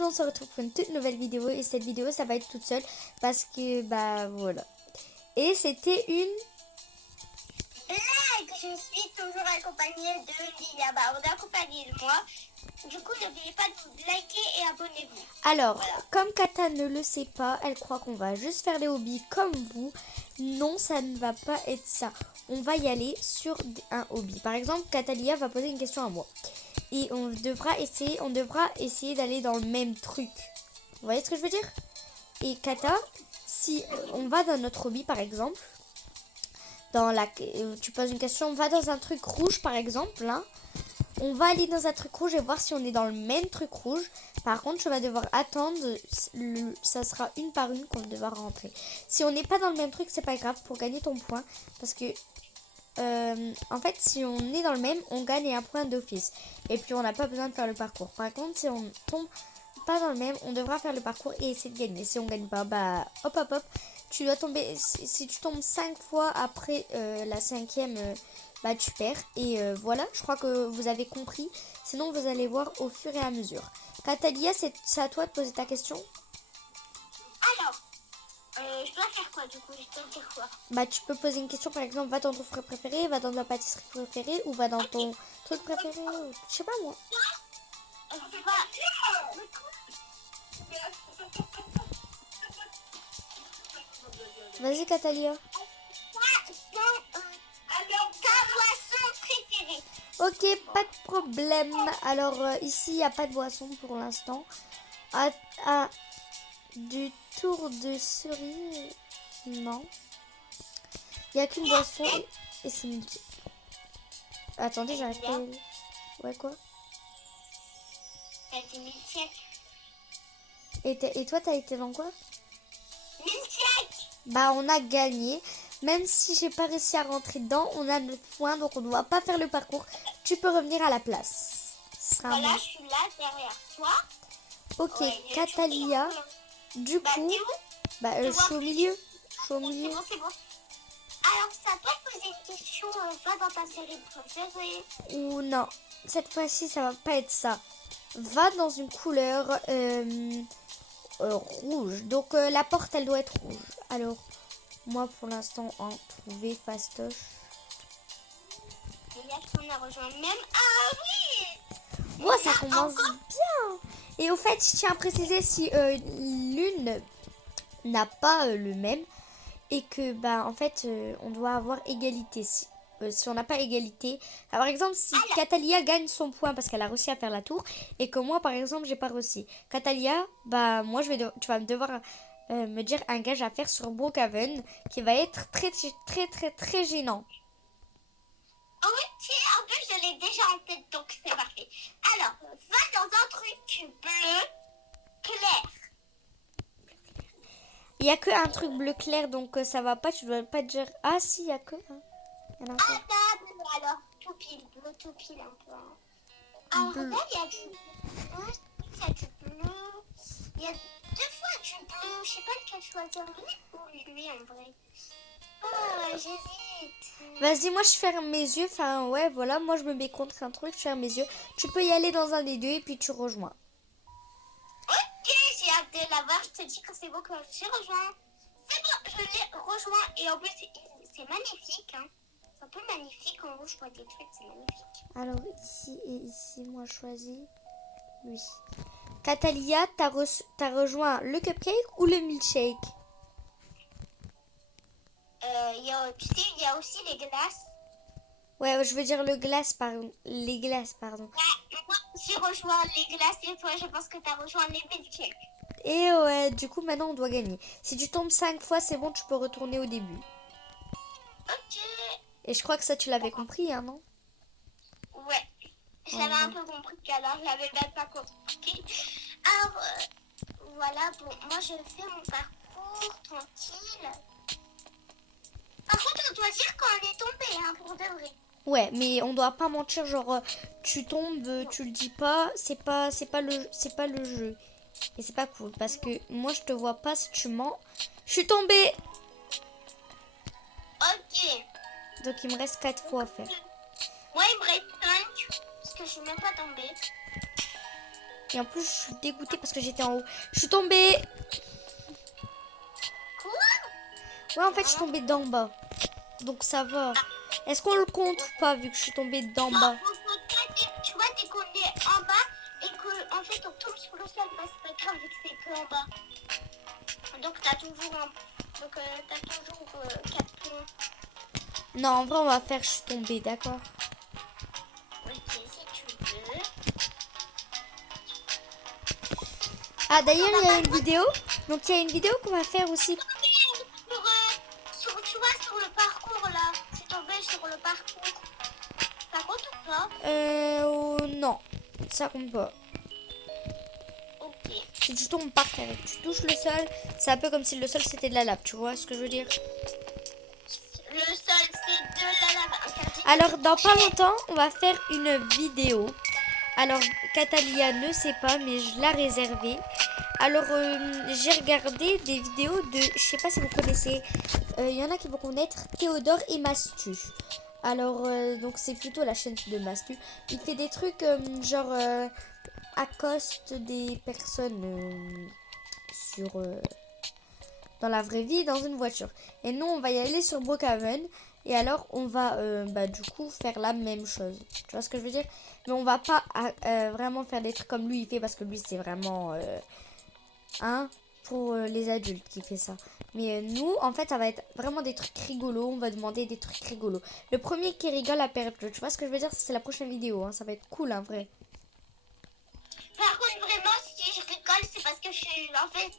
aujourd'hui on se retrouve pour une toute nouvelle vidéo. Et cette vidéo ça va être toute seule parce que bah voilà. Et c'était une blague. Je suis toujours accompagnée de Lilia. Bah, on est accompagné de moi. Du coup, n'oubliez pas de liker et abonnez-vous. Alors, Voilà. comme Kata ne le sait pas, elle croit qu'on va juste faire les hobbies comme vous. Non, ça ne va pas être ça. On va y aller sur un hobby. Par exemple, Katalia va poser une question à moi. Et on devra essayer d'aller dans le même truc. Vous voyez ce que je veux dire? Et Kata, si on va dans notre hobby par exemple, tu poses une question, on va dans un truc rouge par exemple, hein. On va aller dans un truc rouge et voir si on est dans le même truc rouge. Par contre, je vais devoir attendre. Ça sera une par une qu'on va devoir rentrer. Si on n'est pas dans le même truc, c'est pas grave pour gagner ton point. Parce que, en fait, si on est dans le même, on gagne un point d'office. Et puis, on n'a pas besoin de faire le parcours. Par contre, si on tombe pas dans le même, on devra faire le parcours et essayer de gagner. Si on gagne pas, bah, hop, hop, hop. Tu dois tomber. Si tu tombes 5 fois après la cinquième. Bah tu perds et voilà, je crois que vous avez compris, sinon vous allez voir au fur et à mesure. Katalia, c'est à toi de poser ta question. Alors, je dois faire quoi du coup? Je dois dire quoi? Bah tu peux poser une question, par exemple, va dans ton fruit préféré, va dans ta pâtisserie préférée ou va dans ton truc préféré, je sais pas moi. Vas-y Katalia. Ta boisson préférée? Ok, pas de problème. Alors ici, il n'y a pas de boisson pour l'instant. Du tour de cerise, non. Il n'y a qu'une boisson et c'est multi. Attendez, j'arrive pas. Ouais, quoi? Elle dit milkshake. Et toi, t'as été dans quoi? Milkshake. Bah, on a gagné. Même si j'ai pas réussi à rentrer dedans, on a 9 points, donc on ne doit pas faire le parcours. Tu peux revenir à la place. Voilà, je suis là derrière toi. Ok, Ouais, Katalia. Du bah, coup, t'es où? bah, je suis au milieu. Je suis au milieu. C'est bon. Alors, ça peut poser une question, va dans ta série préférée. Ou non, cette fois-ci, ça va pas être ça. Va dans une couleur rouge. Donc, la porte, elle doit être rouge. Alors, moi, pour l'instant, en trouver fastoche. Et là, on a rejoint même. Ah oui! Oh, ça commence bien. Et au fait, je tiens à préciser si l'une n'a pas le même et que, bah, en fait, on doit avoir égalité. Si on n'a pas égalité, par exemple, si Katalia gagne son point parce qu'elle a réussi à faire la tour et que moi, par exemple, j'ai pas réussi. Katalia, bah, moi, tu vas me devoir me dire un gage à faire sur Brookhaven qui va être très, très, très, très gênant. Ok, en plus, je l'ai déjà en tête, donc c'est parfait. Alors, va dans un truc bleu clair. Il y a que un truc bleu clair, donc ça va pas. Tu dois pas te dire. Ah, si, il y a que un. Il y en a encore. Bleu, alors, tout pile, bleu, tout pile un peu. Alors là, il y a du bleu, il y a du bleu. Il y a 2 fois du bleu. Je sais pas lequel choisir, lui ou lui en vrai. Oh, j'hésite. Vas-y, moi je ferme mes yeux. Enfin, ouais, voilà. Moi je me mets contre un truc, je ferme mes yeux. Tu peux y aller dans un des deux et puis tu rejoins. Ok, j'ai hâte de la voir. Je te dis que c'est bon que j'ai rejoint. C'est bon, je l'ai rejoint. Et en plus, c'est magnifique. Hein. C'est un peu magnifique. En haut, je vois des trucs, c'est magnifique. Alors, ici et ici, moi je choisis lui. Katalia, t'as rejoint le cupcake ou le milkshake? Tu sais, il y a aussi les glaces. Ouais, je veux dire le glace, pardon. Les glaces, pardon. Ouais, moi, j'ai rejoint les glaces et toi, je pense que tu as rejoint les milkshakes. Et ouais, du coup, maintenant on doit gagner. Si tu tombes 5 fois, c'est bon, tu peux retourner au début. Ok. Et je crois que ça, tu l'avais compris, hein, non? Ouais. J'avais un peu compris qu'alors je l'avais même pas compris. Alors, voilà, bon, moi je fais mon parcours tranquille. Par contre, on doit dire quand on est tombé, hein, pour de vrai. Ouais, mais on doit pas mentir, genre tu tombes, tu le dis pas, c'est pas le jeu. Et c'est pas cool parce que moi je te vois pas si tu mens. Je suis tombée. Ok. Donc il me reste 4 fois à faire. Moi, il me reste 5 parce que je suis même pas tombée. Et en plus, je suis dégoûtée parce que j'étais en haut. Je suis tombée. Quoi? Ouais, en fait, je suis tombée d'en bas. Donc ça va. Est-ce qu'on le compte ou pas vu que je suis tombée d'en bas? Tu vois, dès qu'on est en bas et qu'en fait on tombe sur le sol, bah, c'est pas grave vu que c'est que en bas. Donc t'as toujours, t'as toujours 4 points. Non, en vrai, on va faire je suis tombée, d'accord? Ok, si tu veux. Ah, d'ailleurs, il y a une vidéo. Donc, il y a une vidéo qu'on va faire aussi. Tu vois, sur le parcours là, je suis tombée sur le parcours. Ça compte ou pas? Non, ça compte pas. Ok. Si tu tombes par terre et que tu touches le sol, c'est un peu comme si le sol c'était de la lave, tu vois ce que je veux dire? Le sol, c'est de la lave. Interdit. Alors, dans pas longtemps, on va faire une vidéo. Alors, Catalia ne sait pas, mais je l'ai réservée. Alors, j'ai regardé des vidéos de, je sais pas si vous connaissez, il y en a qui vont connaître Théodore et Mastu. Alors, donc c'est plutôt la chaîne de Mastu. Il fait des trucs genre accoste des personnes dans la vraie vie, dans une voiture. Et nous, on va y aller sur Brookhaven. Et alors, on va du coup faire la même chose. Tu vois ce que je veux dire? Mais on va pas vraiment faire des trucs comme lui il fait parce que lui, c'est vraiment pour les adultes qui fait ça. Mais nous, en fait, ça va être vraiment des trucs rigolos. On va demander des trucs rigolos. Le premier qui rigole a perdu. Tu vois ce que je veux dire? C'est la prochaine vidéo. Hein. Ça va être cool, en vrai. Par contre, vraiment, si je rigole, c'est parce que je suis. En fait,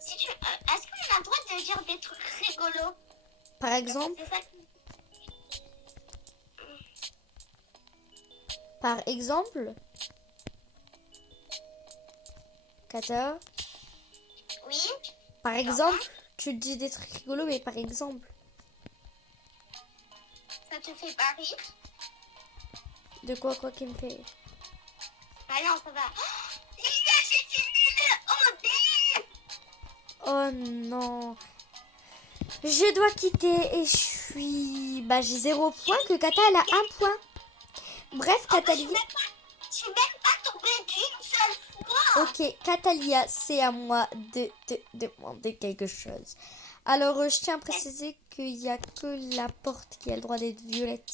si tu. Est-ce qu'on a le droit de dire des trucs rigolos? Par exemple, C'est ça Kata, Oui. par exemple, tu te dis des trucs rigolos, mais par exemple. Ça te fait pas rire? De quoi qui me fait? Ah non, ça va. Oh, Lila, j'ai fini le OB! Oh non. Je dois quitter et je suis... j'ai 0 point, que Kata, elle a 1 point. Bref, Catalia... Je suis même pas tombée d'une seule fois! Ok, Catalia, c'est à moi de te demander quelque chose. Alors, je tiens à préciser qu'il n'y a que la porte qui a le droit d'être violette.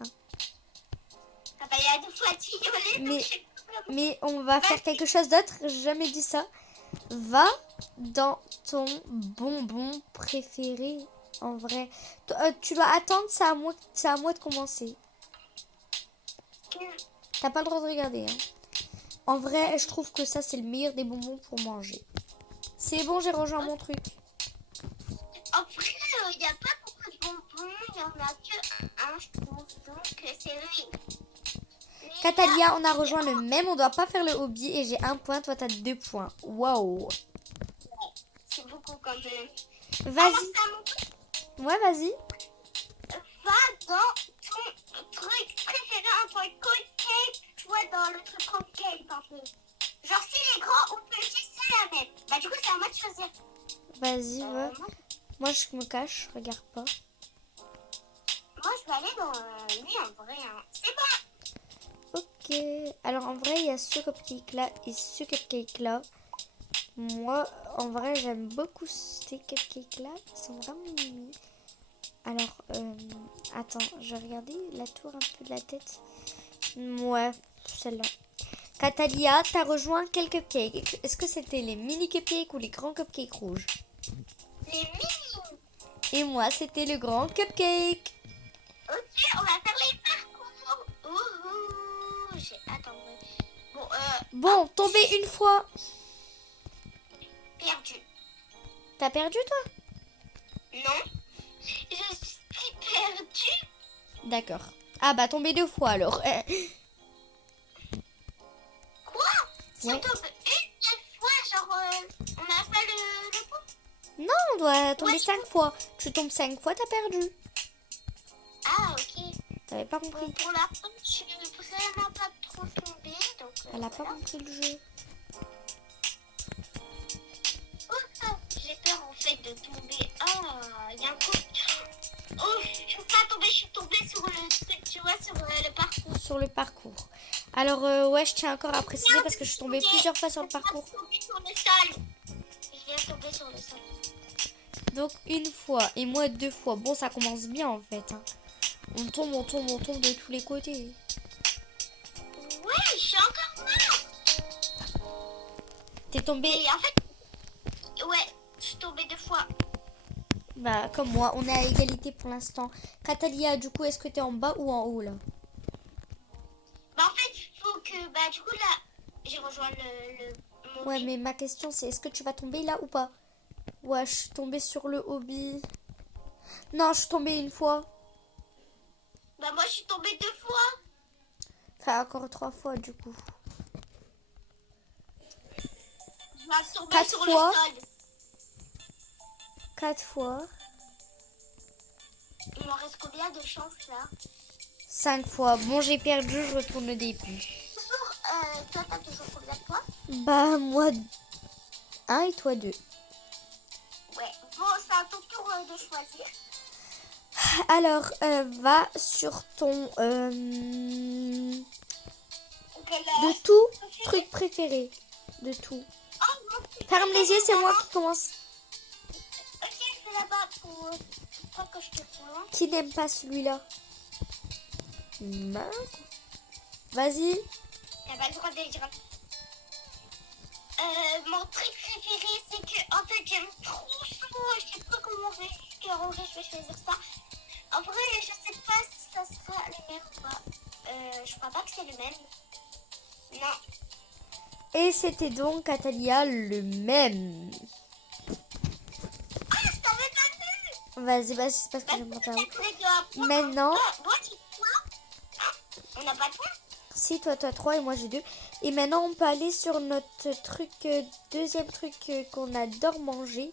Ah bah, il y a 2 fois violet, mais on va faire quelque chose d'autre, j'ai jamais dit ça. Va dans ton bonbon préféré, en vrai. Tu dois attendre, c'est à moi de commencer. T'as pas le droit de regarder. Hein. En vrai, je trouve que ça, c'est le meilleur des bonbons pour manger. C'est bon, j'ai rejoint mon truc. En vrai, il n'y a pas beaucoup de bonbons, il n'y en a que un, je trouve, donc c'est lui. Catalia, on a rejoint le même, on doit pas faire le hobby et j'ai 1 point, toi t'as 2 points. Waouh. C'est beaucoup quand même. Vas-y. Ouais, vas-y. Va dans ton truc préféré, un truc cupcake, tu vois, dans le truc cupcake un peu. Genre si les grands ou petits, c'est la même. Bah du coup, c'est à moi de choisir. Vas-y, va. Moi, je me cache, je regarde pas. Moi, je vais aller dans lui en vrai. Hein. C'est bon. Ok. Alors, en vrai, il y a ce cupcake-là et ce cupcake-là. Moi, en vrai, j'aime beaucoup ces cupcakes-là. Ils sont vraiment mimi. Alors, attends, je vais regarder la tour un peu de la tête. Ouais, celle-là. Catalia, t'as rejoint quel cupcake? Est-ce que c'était les mini cupcakes ou les grands cupcakes rouges? Les mini. Et moi, c'était le grand cupcake. Ok, on va faire les parcours. Ouhou. Attends. Bon, tombé une fois. Perdu. T'as perdu, toi? Non. Je suis perdue. D'accord. Ah bah, tombé 2 fois, alors. Quoi? Si on tombe une seule fois, genre, on n'a pas le coup? Non, on doit tomber 5 fois. Tu tombes 5 fois, t'as perdu. Ah, ok. T'avais pas compris. Bon, pour la fin, je suis vraiment pas trop tombée, donc... Elle a pas compris le jeu. Oh, j'ai peur, en fait, de tomber. Ah, il y a un coup... Oh, je suis pas tombée, je suis tombée sur le truc, tu vois, sur le parcours. Sur le parcours. Alors, ouais, je tiens encore à préciser parce que je suis tombée plusieurs fois sur le parcours. Je viens de tomber sur le sol. Je viens de tomber sur le sol. Donc, une fois et moi 2 fois. Bon, ça commence bien en fait. Hein. On tombe de tous les côtés. Ouais, je suis encore mort. T'es tombé. Et en fait, ouais, je suis tombée 2 fois. Bah, comme moi, on est à égalité pour l'instant. Katalia, du coup, est-ce que t'es en bas ou en haut là? Bah, en fait, faut que, bah, du coup, là, j'ai rejoint mon Ouais, lit. mais ma question c'est est-ce que tu vas tomber là ou pas? Ouais, je suis tombée sur le hobby. Non, je suis tombée une fois. Bah, moi, je suis tombée 2 fois. Enfin, encore 3 fois du coup. Je vais tomber 4 sur fois. le sol. 4 fois. Il m'en reste combien de chances, là? 5 fois. Bon, j'ai perdu, je retourne au début. Toujours, toi, t'as toujours combien de points? Bah, moi 1 et toi 2. Ouais. Bon, c'est à ton tour de choisir. Alors, va sur ton... de tout truc préféré. De tout. Ferme les yeux, c'est moi qui commence. Ok, c'est là-bas pour pas que je te vois. Qui n'aime pas celui-là? Vas-y. T'as pas le droit de le dire. Mon truc préféré, c'est que, en fait, j'aime trop chaud. Je sais pas comment je vais choisir ça. En vrai, je sais pas si ça sera le même ou pas. Je crois pas que c'est le même. Non. Et c'était donc, Katalia, le même. Ah, je t'avais pas vu. Vas-y, c'est parce que j'ai monté en haut. Tous les deux à point. Maintenant, Moi, tu vois, on n'a pas de point. si toi, t'as 3 et moi, j'ai 2. Et maintenant, on peut aller sur notre truc, deuxième truc qu'on adore manger.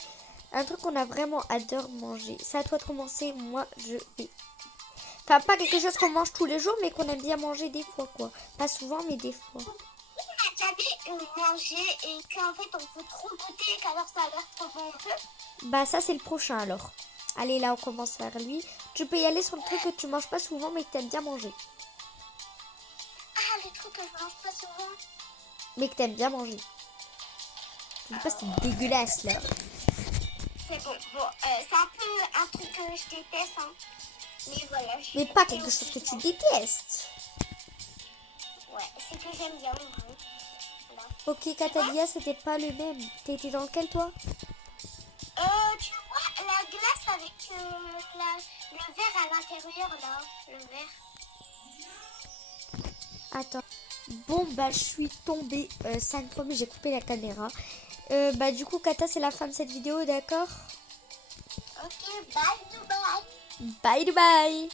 Un truc qu'on a vraiment adore manger. C'est à toi de commencer. Moi, je vais. Enfin, pas quelque chose qu'on mange tous les jours, mais qu'on aime bien manger des fois, quoi. Pas souvent, mais des fois. On a jamais mangé et qu'en fait, on peut trop goûter qu'alors ça a l'air trop bon un peu. Bah, ça, c'est le prochain, alors. Allez, là, on commence vers lui. Tu peux y aller sur le truc que tu manges pas souvent, mais que t'aimes bien manger. Ah, le truc que je mange pas souvent. Mais que t'aimes bien manger. Je sais pas, c'est dégueulasse, là. C'est bon. Bon, c'est un peu un truc que je déteste, hein. Mais voilà. Mais pas quelque chose que tu détestes. Ouais, c'est que j'aime bien en vrai. Voilà. Ok, Katalia, c'était pas le même. T'étais dans lequel, toi? Tu vois la glace avec le verre à l'intérieur, là. Le verre. Attends. Bon, bah, je suis tombée 5 fois, mais j'ai coupé la caméra. Bah, du coup, Kata, c'est la fin de cette vidéo, d'accord? Ok, bye, bye. Bye, bye.